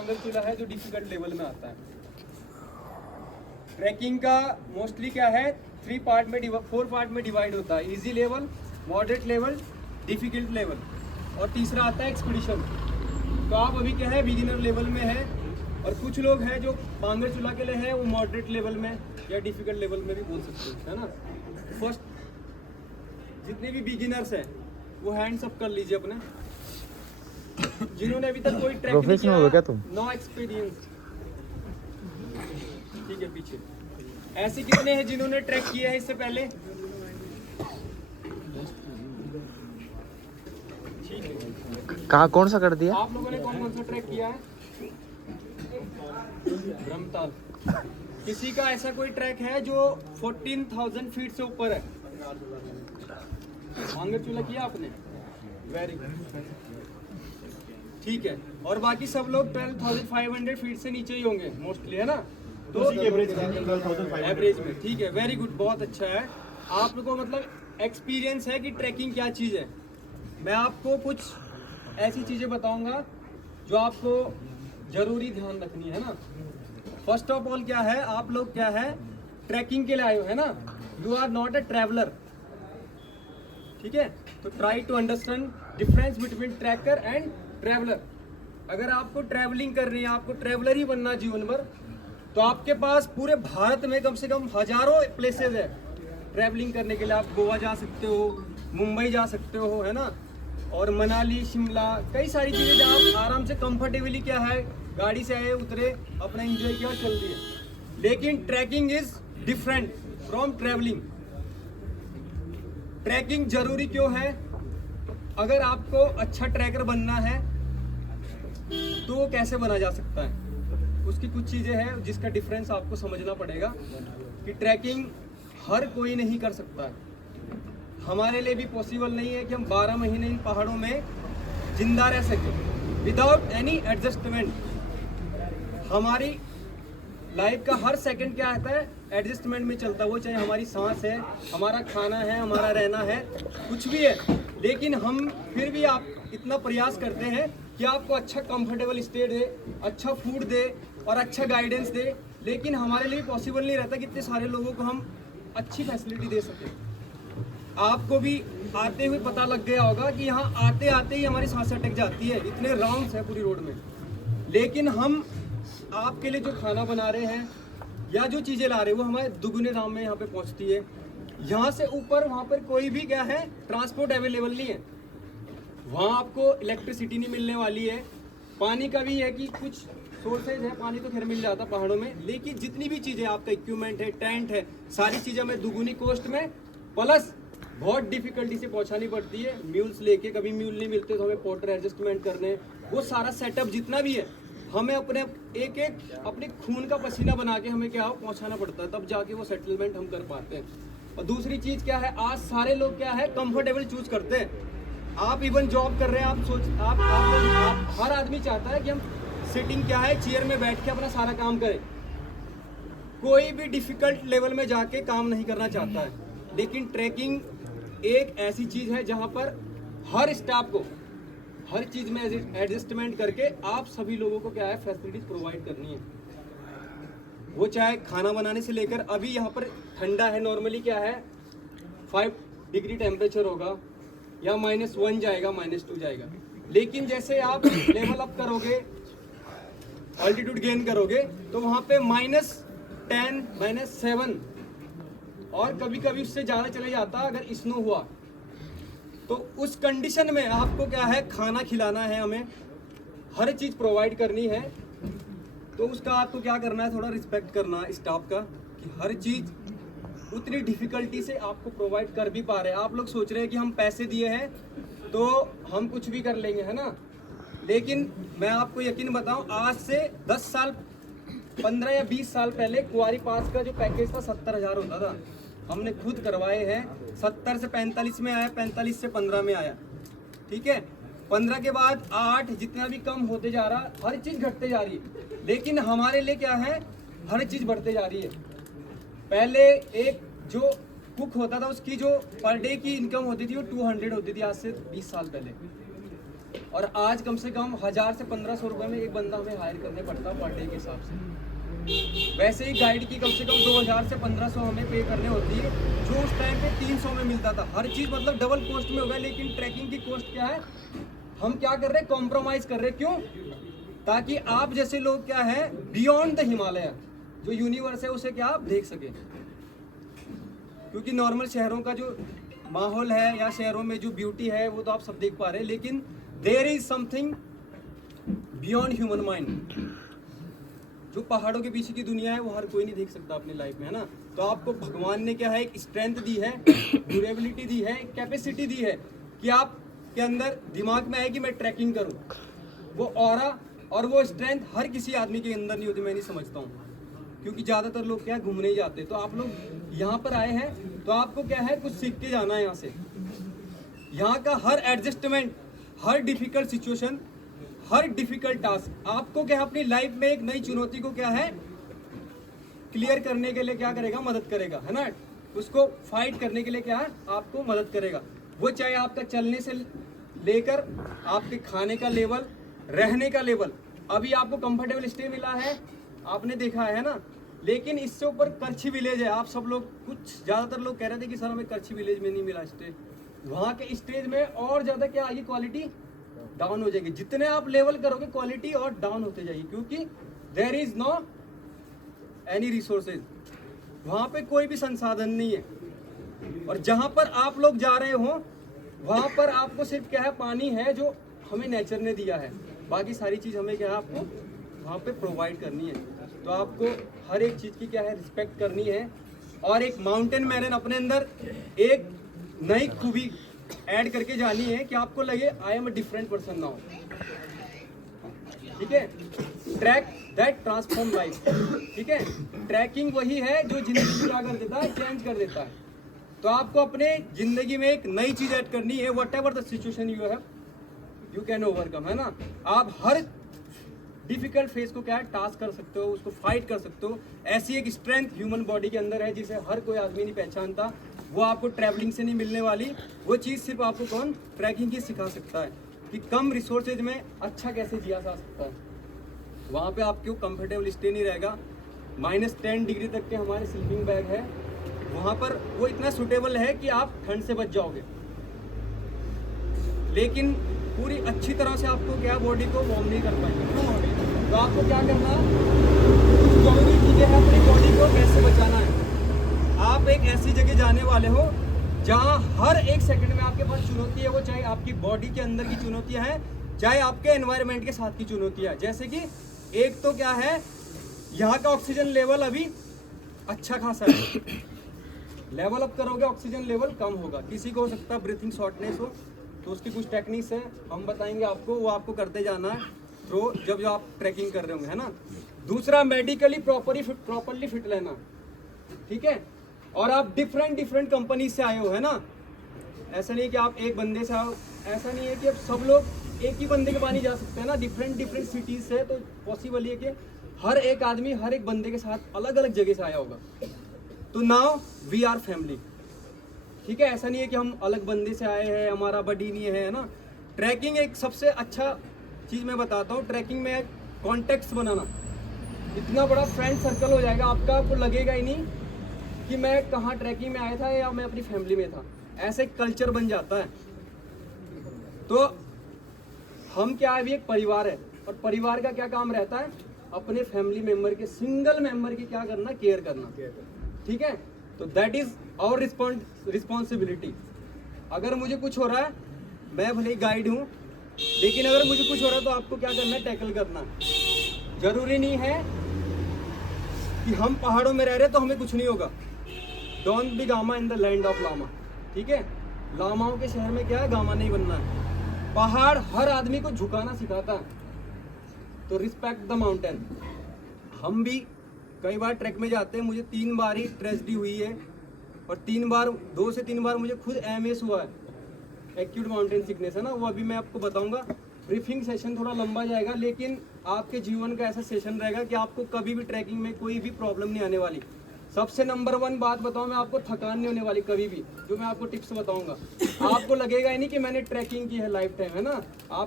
बांगर चूल्हा है जो डिफिकल्ट लेवल में आता है। ट्रैकिंग का मोस्टली क्या है, 4 पार्ट में डिवाइड होता है, easy level, moderate level, difficult level और तीसरा आता है एक्सपीडिशन। तो आप अभी क्या है बिगिनर लेवल में है और कुछ लोग हैं जो बांगर चूल्हा के लिए है वो मॉडरेट लेवल में या डिफिकल्ट लेवल में भी बोल सकते हैं, है ना। फर्स्ट जितने भी बिगिनर्स हैं वो हैंड्स अप कर लीजिए अपने, जिन्होंने अभी तक कोई ट्रैक नहीं किया, हो क्या तुम? No experience. ठीक है, पीछे ऐसे कितने हैं जिन्होंने ट्रैक किया है इससे पहले? ठीक है, कहाँ कौन सा कर दिया? आप लोगों ने कौन कौन सा ट्रैक किया है? ब्रह्मताल। किसी का ऐसा कोई ट्रैक है जो 14,000 फीट से ऊपर है? बांगर चूल्हा किया आपने? वेरी गुड, ठीक है। और बाकी सब लोग 12,500 फीट से नीचे ही होंगे मोस्टली, है ना। तो एवरेज में, ठीक है, वेरी गुड, बहुत अच्छा है। आप लोगों को मतलब एक्सपीरियंस है कि ट्रैकिंग क्या चीज़ है। मैं आपको कुछ ऐसी चीज़ें बताऊंगा जो आपको जरूरी ध्यान रखनी है ना। फर्स्ट ऑफ ऑल क्या है, आप लोग क्या है ट्रैकिंग के लिए आए हो, है ना। You are not a traveller, ठीक है। तो try to understand difference between trekker and traveller. अगर आपको ट्रैवलिंग करनी है, आपको ट्रैवलर ही बनना जीवन भर, तो आपके पास पूरे भारत में कम से कम हजारों प्लेसेस है ट्रैवलिंग करने के लिए। आप गोवा जा सकते हो, मुंबई जा सकते हो, है ना, और मनाली, शिमला, कई सारी चीज़ें जहाँ आप आराम से कंफर्टेबली क्या है गाड़ी से आए, उतरे, अपना एंजॉय किया और चल दिए। लेकिन trekking is different from travelling. Trekking जरूरी क्यों है? अगर आपको अच्छा ट्रैकर बनना है तो वो कैसे बना जा सकता है, उसकी कुछ चीज़ें हैं जिसका डिफरेंस आपको समझना पड़ेगा कि ट्रैकिंग हर कोई नहीं कर सकता है। हमारे लिए भी पॉसिबल नहीं है कि हम 12 महीने इन पहाड़ों में जिंदा रह सकें विदाउट एनी एडजस्टमेंट। हमारी लाइफ का हर सेकंड क्या आता है, एडजस्टमेंट में चलता है। वो चाहे हमारी सांस है, हमारा खाना है, हमारा रहना है, कुछ भी है। लेकिन हम फिर भी आप इतना प्रयास करते हैं कि आपको अच्छा कंफर्टेबल स्टे दे, अच्छा फूड दे और अच्छा गाइडेंस दे। लेकिन हमारे लिए पॉसिबल नहीं रहता कि इतने सारे लोगों को हम अच्छी फैसिलिटी दे सकें। आपको भी आते हुए पता लग गया होगा कि यहाँ आते आते ही हमारी सांसें अटक जाती है, इतने राउंड्स है पूरी रोड में। लेकिन हम आपके लिए जो खाना बना रहे हैं या जो चीज़ें ला रहे हैं वो हमारे दुगुने दाम में यहाँ पे पहुँचती है। यहाँ से ऊपर वहाँ पर कोई भी क्या है ट्रांसपोर्ट अवेलेबल नहीं है। वहाँ आपको इलेक्ट्रिसिटी नहीं मिलने वाली है। पानी का भी है कि कुछ सोर्सेज है, पानी तो खैर मिल जाता पहाड़ों में, लेकिन जितनी भी चीज़ें आपका इक्विपमेंट है, टेंट है, सारी चीज़ें हमें दुगुनी कॉस्ट में, प्लस बहुत डिफिकल्टी से पहुँचानी पड़ती है। म्यूल्स लेके, कभी म्यूल नहीं मिलते तो हमें पोर्टर एडजस्टमेंट करने, वो सारा सेटअप जितना भी है हमें अपने एक अपने खून का पसीना बना के हमें क्या पहुँचाना पड़ता है, तब जाके वो सेटलमेंट हम कर पाते हैं। और दूसरी चीज़ क्या है, आज सारे लोग क्या है कंफर्टेबल चूज करते हैं। आप इवन जॉब कर रहे हैं, आप हर आदमी चाहता है कि हम सिटिंग क्या है चेयर में बैठ के अपना सारा काम करें। कोई भी डिफिकल्ट लेवल में जाके काम नहीं करना चाहता है। लेकिन ट्रैकिंग एक ऐसी चीज है जहां पर हर स्टाफ को हर चीज में एडजस्टमेंट करके आप सभी लोगों को क्या है फैसिलिटीज प्रोवाइड करनी है। वो चाहे खाना बनाने से लेकर, अभी यहाँ पर ठंडा है, नॉर्मली क्या है 5 डिग्री टेम्परेचर होगा या -1 जाएगा, -2 जाएगा। लेकिन जैसे आप लेवल अप करोगे, ऑल्टीट्यूड गेन करोगे, तो वहाँ पे -10, -7 और कभी कभी उससे ज़्यादा चले जाता अगर स्नो हुआ। तो उस कंडीशन में आपको क्या है खाना खिलाना है, हमें हर चीज़ प्रोवाइड करनी है। तो उसका आपको क्या करना है, थोड़ा रिस्पेक्ट करना स्टाफ का कि हर चीज़ उतनी डिफिकल्टी से आपको प्रोवाइड कर भी पा रहे हैं। आप लोग सोच रहे हैं कि हम पैसे दिए हैं तो हम कुछ भी कर लेंगे, है ना। लेकिन मैं आपको यकीन बताऊं, आज से 10 साल 15 या 20 साल पहले कुंवारी पास का जो पैकेज था 70,000 होता था। हमने खुद करवाए हैं, 70 से 45 में आया, 45 से 15 में आया, ठीक है। 15 के बाद 8, जितना भी कम होते जा रहा, हर चीज़ घटते जा रही है। लेकिन हमारे लिए क्या है, हर चीज़ बढ़ते जा रही है। पहले एक जो कुक होता था उसकी जो पर डे की इनकम होती थी वो 200 होती थी, आज से 20 साल पहले। और आज कम से कम 1000 से 1500 रुपए में एक बंदा हमें हायर करने पड़ता पर डे के हिसाब से। वैसे ही गाइड की कम से कम 2000 से 1500 हमें पे करने होती है, जो उस टाइम पे 300 में मिलता था। हर चीज़ मतलब डबल कॉस्ट में हो गया, लेकिन ट्रैकिंग की कॉस्ट क्या है, हम क्या कर रहे हैं, कॉम्प्रोमाइज़ कर रहे हैं। क्यों? ताकि आप जैसे लोग क्या है, बियॉन्ड द हिमालय जो यूनिवर्स है उसे क्या आप देख सके। क्योंकि नॉर्मल शहरों का जो माहौल है या शहरों में जो ब्यूटी है वो तो आप सब देख पा रहे हैं, लेकिन there is something beyond human mind. जो पहाड़ों के पीछे की दुनिया है वो हर कोई नहीं देख सकता अपनी लाइफ में, है ना। तो आपको भगवान ने क्या है, एक स्ट्रेंथ दी है, ड्यूरेबिलिटी दी है, कैपेसिटी दी है कि आप के अंदर दिमाग में आए कि मैं ट्रैकिंग करूं। वो ऑरा और वो स्ट्रेंथ हर किसी आदमी के अंदर नहीं होती, मैं नहीं समझता हूँ। क्योंकि ज़्यादातर लोग क्या है, घूमने ही जाते हैं। तो आप लोग यहाँ पर आए हैं तो आपको क्या है, कुछ सीख के जाना है यहाँ से। यहाँ का हर एडजस्टमेंट, हर डिफिकल्ट सिचुएशन, हर डिफिकल्ट टास्क आपको क्या है, अपनी लाइफ में एक नई चुनौती को क्या है, क्लियर करने के लिए क्या करेगा, मदद करेगा, है ना। उसको फाइट करने के लिए क्या है, आपको मदद करेगा। वो चाहे आपका चलने से लेकर आपके खाने का लेवल, रहने का लेवल। अभी आपको कंफर्टेबल स्टे मिला है, आपने देखा है ना, लेकिन इससे ऊपर करछी विलेज है। आप सब लोग, कुछ ज़्यादातर लोग कह रहे थे कि सर हमें करछी विलेज में नहीं मिला स्टे। वहाँ के स्टेज में और ज़्यादा क्या आएगी, क्वालिटी डाउन हो जाएगी। जितने आप लेवल करोगे क्वालिटी और डाउन होते जाएगी, क्योंकि there is no any resources. वहाँ पे कोई भी संसाधन नहीं है। और जहाँ पर आप लोग जा रहे हो वहाँ पर आपको सिर्फ क्या है, पानी है जो हमें नेचर ने दिया है। बाकी सारी चीज़ हमें क्या है, आपको वहाँ पे प्रोवाइड करनी है। तो आपको हर एक चीज़ की क्या है, रिस्पेक्ट करनी है। और एक माउंटेन मैन अपने अंदर एक नई खूबी ऐड करके जानी है कि आपको लगे I am a different person now. ठीक है, ट्रैक दैट ट्रांसफॉर्म लाइफ। ठीक है, ट्रैकिंग वही है जो जिंदगी को क्या कर देता है, चेंज कर देता है। तो आपको अपने जिंदगी में एक नई चीज ऐड करनी है। What ever the situation you have, you can overcome, है ना। आप हर डिफिकल्ट फेस को क्या है, टास्क कर सकते हो, उसको फाइट कर सकते हो। ऐसी एक स्ट्रेंथ ह्यूमन बॉडी के अंदर है जिसे हर कोई आदमी नहीं पहचानता। वो आपको ट्रैवलिंग से नहीं मिलने वाली। वो चीज़ सिर्फ आपको कौन, ट्रैकिंग ही सिखा सकता है कि कम रिसोर्सेज में अच्छा कैसे जिया जा सकता है। वहाँ पे आपको कंफर्टेबल स्टे नहीं रहेगा। -10 डिग्री तक के हमारे स्लीपिंग बैग है वहाँ पर। वो इतना सूटेबल है कि आप ठंड से बच जाओगे, लेकिन पूरी अच्छी तरह से आपको क्या, बॉडी को वार्म नहीं कर पाएंगे। तो आपको क्या करना है, कुछ जरूरी चीज़ें हैं अपनी बॉडी को कैसे बचाना है। आप एक ऐसी जगह जाने वाले हो जहाँ हर एक सेकंड में आपके पास चुनौती है। वो चाहे आपकी बॉडी के अंदर की चुनौतियाँ हैं, चाहे आपके एनवायरनमेंट के साथ की चुनौतियाँ। जैसे कि एक तो क्या है, यहाँ का ऑक्सीजन लेवल अभी अच्छा खासा है। लेवल अप करोगे ऑक्सीजन लेवल कम होगा। किसी को हो सकता है ब्रीथिंग शॉर्टनेस हो, तो उसकी कुछ टेक्निक्स है, हम बताएंगे आपको। वो आपको करते जाना है थ्रो जब आप ट्रैकिंग कर रहे होंगे, है ना। दूसरा, मेडिकली प्रॉपरली फिट रहना। ठीक है, और आप डिफरेंट कंपनी से आए हो, है ना। ऐसा नहीं है कि आप एक बंदे से आओ, ऐसा नहीं है कि अब सब लोग एक ही बंदे के पानी जा सकते हैं ना। डिफरेंट सिटीज से, तो पॉसिबल है कि हर एक आदमी हर एक बंदे के साथ अलग अलग जगह से आया होगा। तो नाउ वी आर फैमिली। ठीक है, ऐसा नहीं है कि हम अलग बंदे से आए हैं, हमारा बडी नहीं है ना। ट्रैकिंग एक सबसे अच्छा चीज़ मैं बताता हूँ, ट्रैकिंग में कॉन्टेक्ट्स बनाना। इतना बड़ा फ्रेंड सर्कल हो जाएगा आपका, आपको लगेगा ही नहीं कि मैं कहाँ ट्रैकिंग में आया था या मैं अपनी फैमिली में था। ऐसे कल्चर बन जाता है। तो हम क्या है, भी एक परिवार है, और परिवार का क्या काम रहता है, अपने फैमिली मेंबर के, सिंगल मेंबर की क्या करना, केयर करना। ठीक है, तो दैट इज आवर रिस्पॉन्सिबिलिटी। अगर मुझे कुछ हो रहा है, मैं भले ही गाइड हूँ, लेकिन अगर मुझे कुछ हो रहा है तो आपको क्या करना है, टैकल करना। जरूरी नहीं है कि हम पहाड़ों में रह रहे तो हमें कुछ नहीं होगा। Don't be Gama in the land of lama. ठीक है, लामाओं के शहर में क्या है, गामा नहीं बनना है। पहाड़ हर आदमी को झुकाना सिखाता है। तो रिस्पेक्ट द माउंटेन। हम भी कई बार ट्रैक में जाते हैं, मुझे 3 बार ही ट्रेजेडी हुई है, और 2 से 3 बार मुझे खुद MS हुआ है, एक्यूट माउंटेन सिकनेस, है ना। वो अभी मैं आपको बताऊंगा। ब्रीफिंग सेशन थोड़ा लंबा जाएगा, लेकिन आपके जीवन का ऐसा सेशन रहेगा कि आपको कभी भी ट्रैकिंग में कोई भी प्रॉब्लम नहीं आने वाली। सबसे नंबर 1 बात बताऊं मैं आपको, थकान नहीं होने वाली कभी भी। जो मैं आपको टिप्स बताऊंगा, आपको लगेगा ही नहीं कि मैंने ट्रैकिंग की है लाइफ टाइम, है ना।